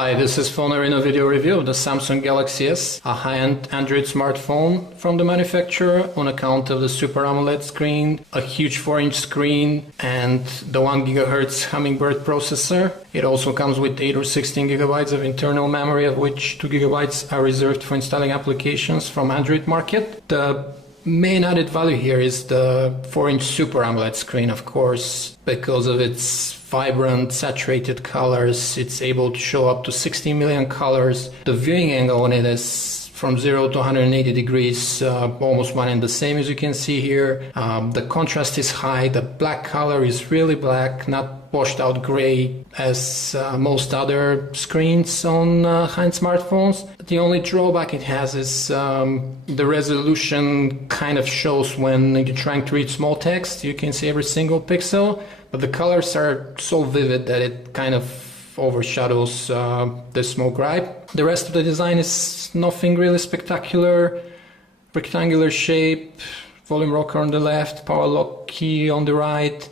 Hi, this is Phoner in a video review of the Samsung Galaxy S, a high-end Android smartphone from the manufacturer on account of the Super AMOLED screen, a huge 4-inch screen and the 1 GHz Hummingbird processor. It also comes with 8 or 16 GB of internal memory, of which 2 GB are reserved for installing applications from Android market. The main added value here is the 4-inch Super AMOLED screen, of course, because of its vibrant, saturated colors. It's able to show up to 16 million colors. The viewing angle on it is from 0 to 180 degrees, almost one and the same, as you can see here. The contrast is high. The black color is really black, not washed out gray as most other screens on high-end smartphones. The only drawback it has is the resolution kind of shows when you're trying to read small text. You can see every single pixel, but the colors are so vivid that it kind of overshadows the small gripe. The rest of the design is nothing really spectacular. Rectangular shape, volume rocker on the left, power lock key on the right,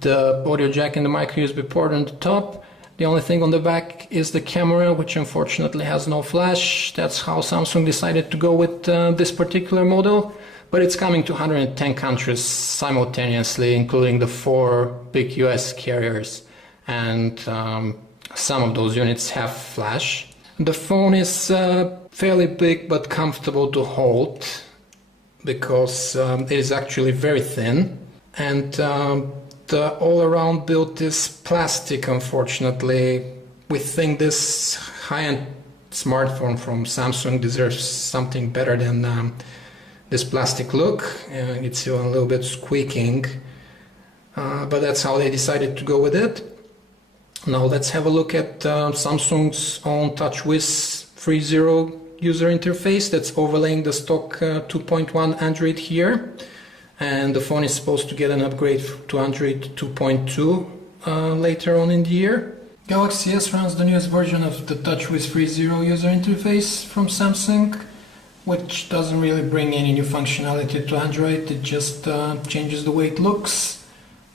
the audio jack and the micro USB port on the top. The only thing on the back is the camera, which unfortunately has no flash. That's how Samsung decided to go with this particular model. But it's coming to 110 countries simultaneously, including the 4 big US carriers. And some of those units have flash. The phone is fairly big but comfortable to hold because it is actually very thin. And the all-around build is plastic, unfortunately. We think this high-end smartphone from Samsung deserves something better than this plastic look. It's a little bit squeaking, but that's how they decided to go with it. Now let's have a look at Samsung's own TouchWiz 3.0 user interface that's overlaying the stock 2.1 Android here. And the phone is supposed to get an upgrade to Android 2.2 later on in the year. Galaxy S runs the newest version of the TouchWiz 3.0 user interface from Samsung, which doesn't really bring any new functionality to Android. It just changes the way it looks.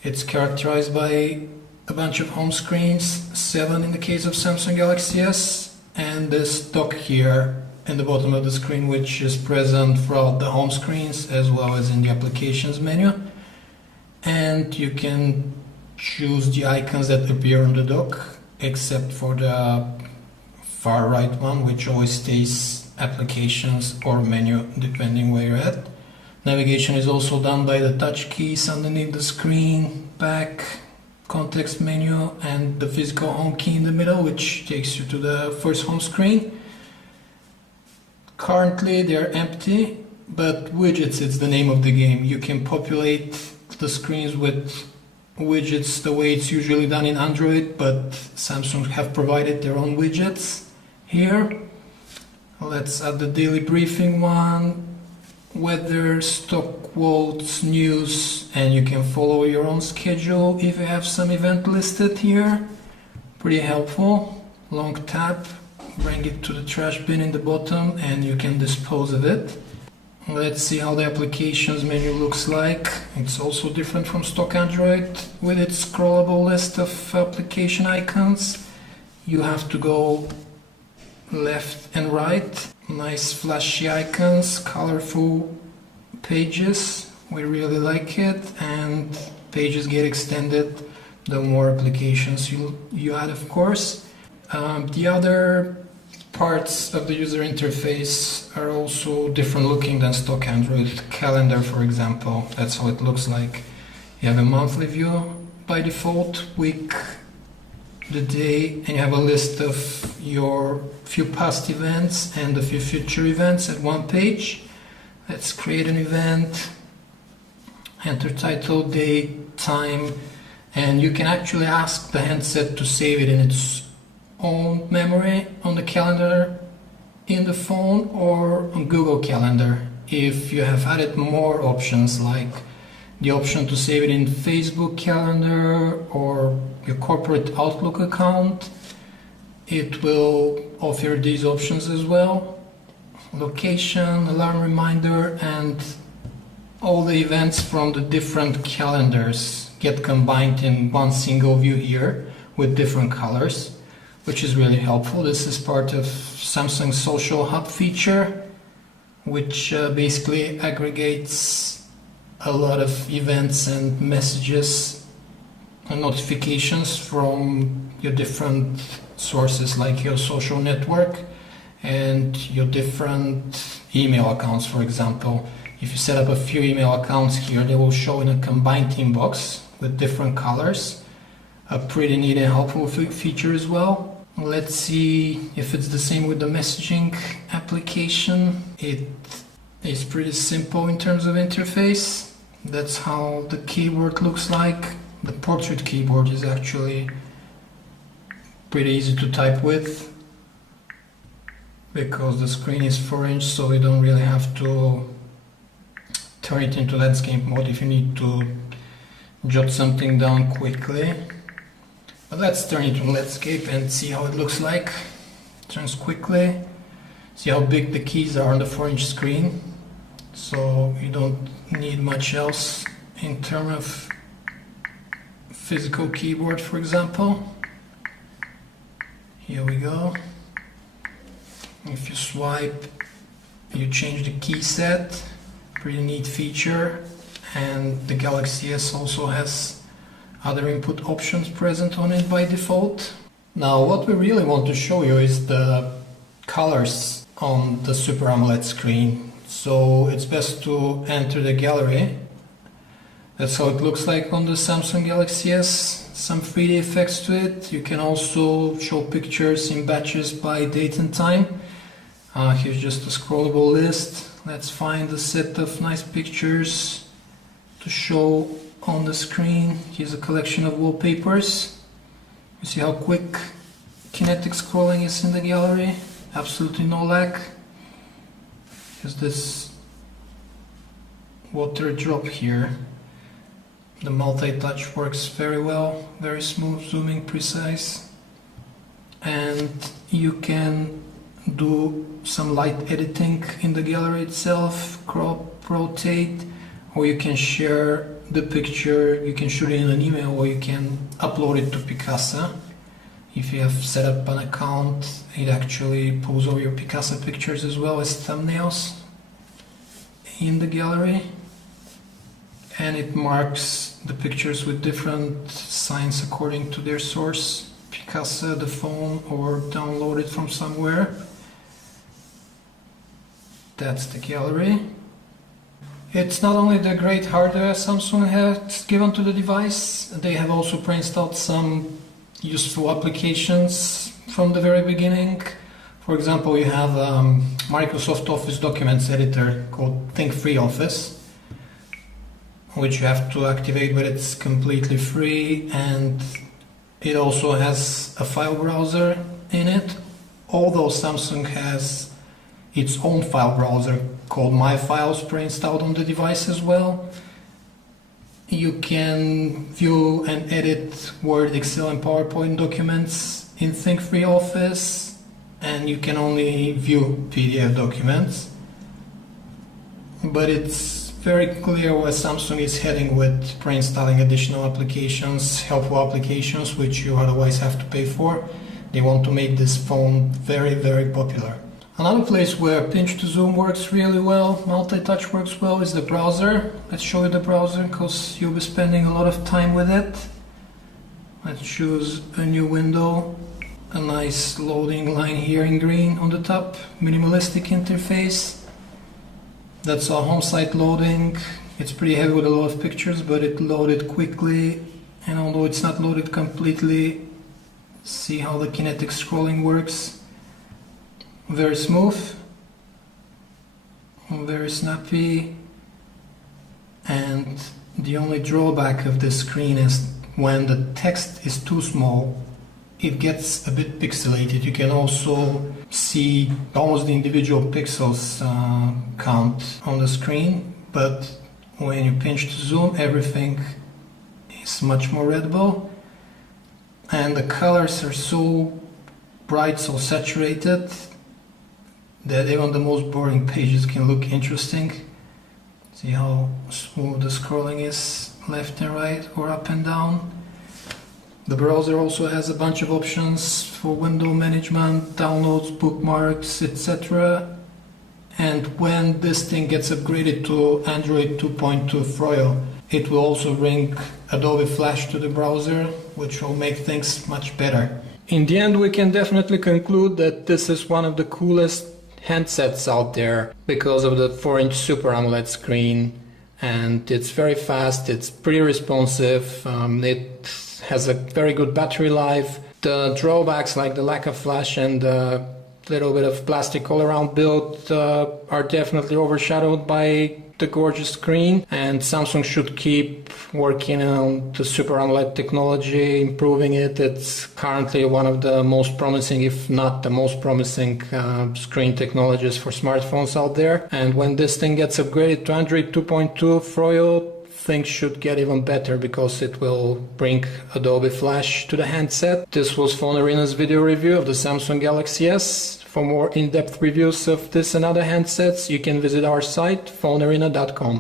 It's characterized by a bunch of home screens, 7 in the case of Samsung Galaxy S, and this dock here in the bottom of the screen, which is present throughout the home screens as well as in the applications menu. And you can choose the icons that appear on the dock, except for the far right one, which always stays applications or menu depending where you're at. Navigation is also done by the touch keys underneath the screen, back, context menu, and the physical home key in the middle, which takes you to the first home screen. Currently they're empty, but widgets is the name of the game. You can populate the screens with widgets the way it's usually done in Android, but Samsung have provided their own widgets here. Let's add the daily briefing one, weather, stock quotes, news, and you can follow your own schedule if you have some event listed here. Pretty helpful. Long tap, bring it to the trash bin in the bottom and you can dispose of it. Let's see how the applications menu looks like. It's also different from stock Android with its scrollable list of application icons. You have to go left and right. Nice flashy icons, colorful pages. We really like it, and pages get extended the more applications you add, of course. The other parts of the user interface are also different looking than stock Android. Calendar, for example, that's how it looks like. You have a monthly view by default, week, the day, and you have a list of your few past events and a few future events at one page. Let's create an event, enter title, date, time, and you can actually ask the handset to save it in its own memory on the calendar in the phone or on Google Calendar. If you have added more options, like the option to save it in Facebook Calendar or your corporate Outlook account, it will offer these options as well. Location, alarm reminder, and all the events from the different calendars get combined in one single view here with different colors. which is really helpful. This is part of Samsung's Social Hub feature, which basically aggregates a lot of events and messages and notifications from your different sources, like your social network and your different email accounts. For example, if you set up a few email accounts here, they will show in a combined inbox with different colors. A pretty neat and helpful feature as well. Let's see if it's the same with the messaging application. It is pretty simple in terms of interface. That's how the keyboard looks like. The portrait keyboard is actually pretty easy to type with because the screen is 4-inch, so you don't really have to turn it into landscape mode if you need to jot something down quickly. But let's turn it to landscape and see how it looks like. Turns quickly. See how big the keys are on the 4-inch screen. So you don't need much else in terms of physical keyboard, for example. Here we go. If you swipe, you change the key set. Pretty neat feature. And the Galaxy S also has other input options present on it by default. Now what we really want to show you is the colors on the Super AMOLED screen. So it's best to enter the gallery. That's how it looks like on the Samsung Galaxy S. Some 3D effects to it. You can also show pictures in batches by date and time. Here's just a scrollable list. Let's find a set of nice pictures to show on the screen. Here's a collection of wallpapers. You see how quick kinetic scrolling is in the gallery. Absolutely no lag. There's this water drop here. The multi-touch works very well, very smooth, zooming, precise. And you can do some light editing in the gallery itself, crop, rotate, or you can share the picture, you can shoot it in an email, or you can upload it to Picasa. If you have set up an account, it actually pulls all your Picasa pictures as well as thumbnails in the gallery, and it marks the pictures with different signs according to their source, Picasa, the phone, or downloaded from somewhere. That's the gallery. It's not only the great hardware Samsung has given to the device, they have also pre-installed some useful applications from the very beginning. For example, you have Microsoft Office Documents editor called ThinkFreeOffice, which you have to activate, but it's completely free, and it also has a file browser in it, although Samsung has its own file browser called My Files pre-installed on the device as well. You can view and edit Word, Excel and PowerPoint documents in ThinkFreeOffice, and you can only view PDF documents. But it's very clear where Samsung is heading with pre-installing additional applications, helpful applications, which you otherwise have to pay for. They want to make this phone very, very popular. Another place where pinch to zoom works really well, multi-touch works well, is the browser. Let's show you the browser because you'll be spending a lot of time with it. Let's choose a new window. A nice loading line here in green on the top. Minimalistic interface. That's our home site loading. It's pretty heavy with a lot of pictures, but it loaded quickly. And although it's not loaded completely, see how the kinetic scrolling works. Very smooth, very snappy, and the only drawback of this screen is when the text is too small, it gets a bit pixelated. You can also see almost the individual pixels count on the screen, but when you pinch to zoom, everything is much more readable, and the colors are so bright, so saturated, that even the most boring pages can look interesting. See how smooth the scrolling is left and right or up and down. The browser also has a bunch of options for window management, downloads, bookmarks, etc. And when this thing gets upgraded to Android 2.2 Froyo, it will also bring Adobe Flash to the browser, which will make things much better. In the end, we can definitely conclude that this is one of the coolest handsets out there because of the 4-inch Super AMOLED screen, and it's very fast, it's pretty responsive, it has a very good battery life. The drawbacks like the lack of flash and the little bit of plastic all-around build are definitely overshadowed by the gorgeous screen, and Samsung should keep working on the Super AMOLED technology, improving it. It's currently one of the most promising, if not the most promising screen technologies for smartphones out there. And when this thing gets upgraded to Android 2.2 Froyo, things should get even better because it will bring Adobe Flash to the handset. This was Phone Arena's video review of the Samsung Galaxy S. For more in-depth reviews of this and other handsets, you can visit our site, phonearena.com.